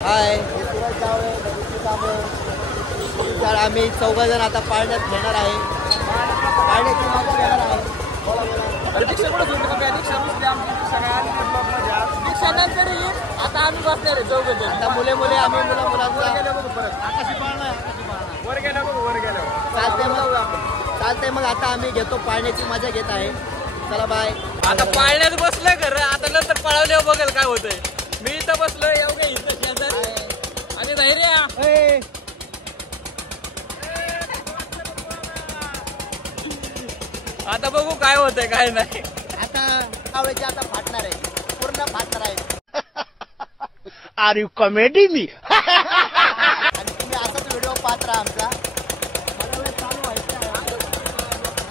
हाय, तर आम्ही 4 जण आता पाळण्यात घेणार आहे. पाळण्याची मजा घेणार आहे. आता आम्ही बसणार आहे 4 जण. आता मुले आम्ही मुलांचा चालतंय मग आता आम्ही घेतो, पाळण्याची मजा घेत आहे. चला बाय. आता पाळण्यात बसलोय खरं, आता नंतर पळवल्यावर बघेल काय होतंय. मी इथं बसलोय एवढ्या इथं शेजारी आणि धैर्य. आता बघू काय होतंय काय नाही. आता आवळ्याची आता फाटणार आहे, पूर्ण फाटणार आहे. Are you comedy me. आणि तुम्ही असाच व्हिडिओ पाहत राहा आमचा.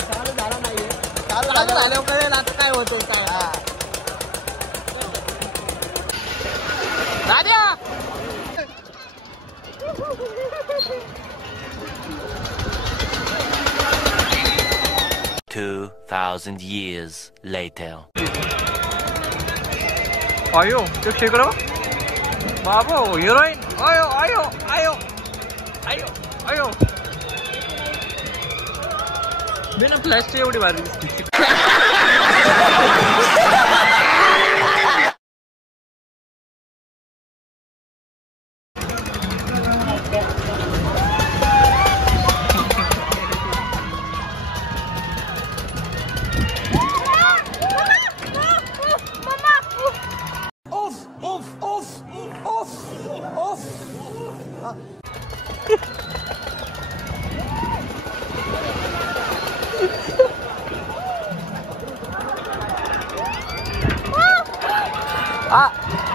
चालू झाला नाहीये, चालू झाल्यावर कळेल आता काय होतंय काय. दाद्या 2,000 years later. अयो तो शेकडो बाबो हिरोईन. अयो अयो अयो अयो अयो बिना फ्लॅशची एवढी भारी दिसते.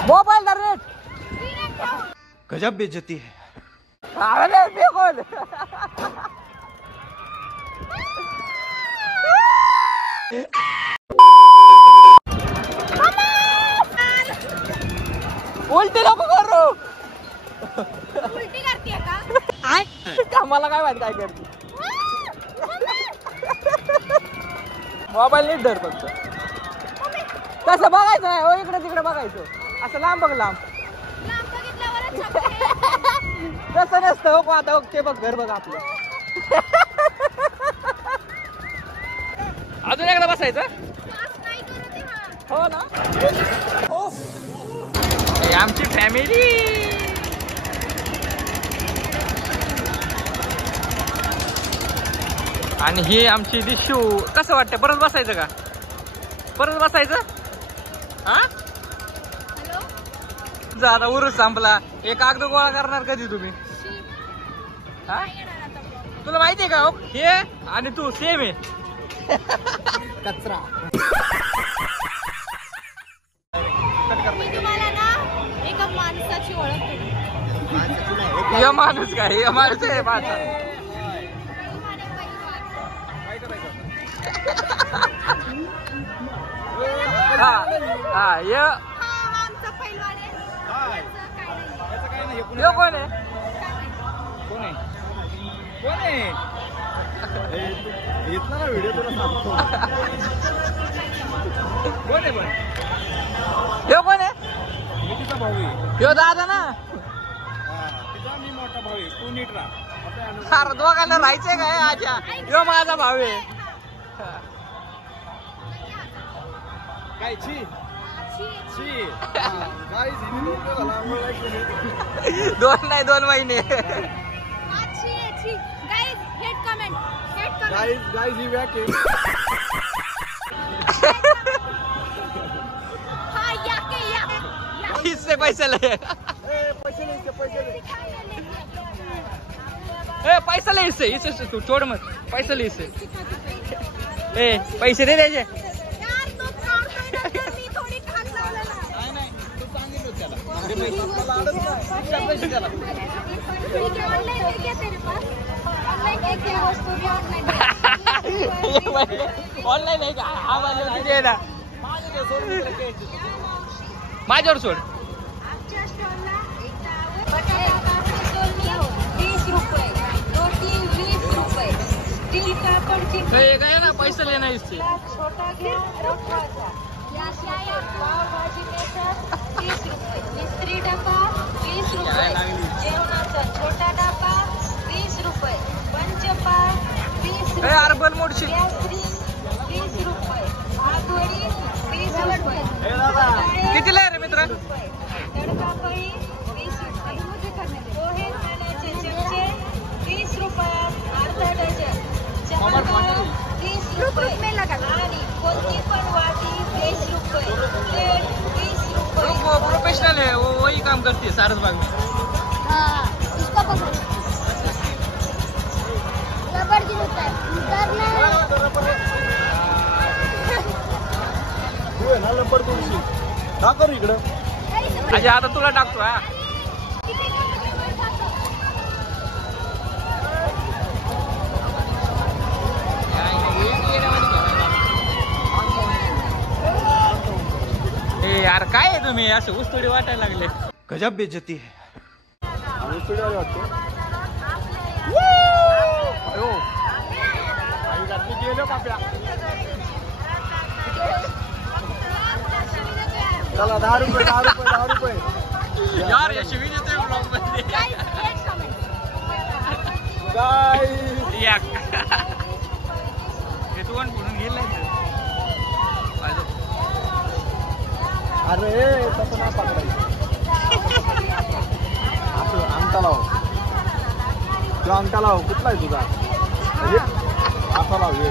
मोबाइल रेट गजब बेइज्जती है. उलटी नको करू. उलटी करते का? मला काय माहिती काय करते. मोबाईल नीट धर फक्त. तसं बघायचं नाही हो, इकडे तिकडे बघायचं. असं लांब बघ, लांब. लांब बघितल्यावरच तसं नसतं हो. आता ते बघ, घर बघ आपलं. अजून एकदा बसायचं हो ना. आमची फॅमिली. आणि ही आमची दिशू. कसं वाटतं, परत बसायचं का? परत बसायचं हा. आता उरूस संपला. एक कागद गोळा करणार कधी तुम्ही? तुला माहितीये का हे आणि तू सेम आहे. कचरा. तुम्हाला ना एका माणसाची ओळख केली. हे माणूस काय, हे माणूस आहे माझा. हा हा ये आमचा पैलवान आहे. यो कोण आहे? कोण आहे? घेतला ना व्हिडिओ तुला सांगतो. कोण आहे पण? यो कोण आहे? मी तिचा भाऊ आहे. यो दादा ना. तिचा मी मोठा भाऊ आहे. तू नीट राहा. अरे दोघांना राहायचंय काय? आजा यो माझा भाऊ आहे. काय छी छी. गाईस दोन नाही 2 महिने. गाईस ही बॅक आहे. इससे पैसे ले. पैसे ले. पैसा ले इससे तू छोड़ मत. पैसा ले इससे. पैसे दे द्यायचे. ऑनलाईन आहे का? माझ्यावर सोड. आमच्या स्टॉलला 30 रुपये, रोटी 20 रुपये, स्टील कापडची काय ना पैसा लेना इससे. छोटा घ्या. पावभाजी मेथर 30 रुपये. मिस्त्री डबा 20 रुपये. जेवणाचा छोटा डबा 20 रुपये. पंचपाळ 20 रुपये. अर्बन मोडशी केसरी 20 रुपये. भातवडी 20 रुपये. कितीला आहे रे मित्र? तडकाफळी 20 रुपये. पोहे खाण्याचे चमचे 20 रुपयात अर्धा डझन. चहाडाळ 20 रुपये. आणि कोणती पण वाटी 20 रुपये. प्लेट 20 रुपये. प्रोफेशनल है वो वही काम करती है सारसबाग में. हाँ, इसको पकड़ो. रबर की होता है. तू आहे ना लंबर तुळशी का करू इकडं अजय आता तुला टाकतो हा. ए यार काय आहे तुम्ही असं ऊसतोडी वाटायला लागले. गजब बेइज्जती है. आम्ही स्टुडिओ वाटतो आणि रात्री गेलो आपल्या चला 10 रुपये 10 रुपये 10 रुपये यार या शिवी देतोय ब्लॉग मध्ये काय एक हे तू पण म्हणून गेलाय. अरे तसं ना पकडायचं आपलं अंगठा लाव तो अंगठा लाव कुठला आहे तुझा असा लाव हे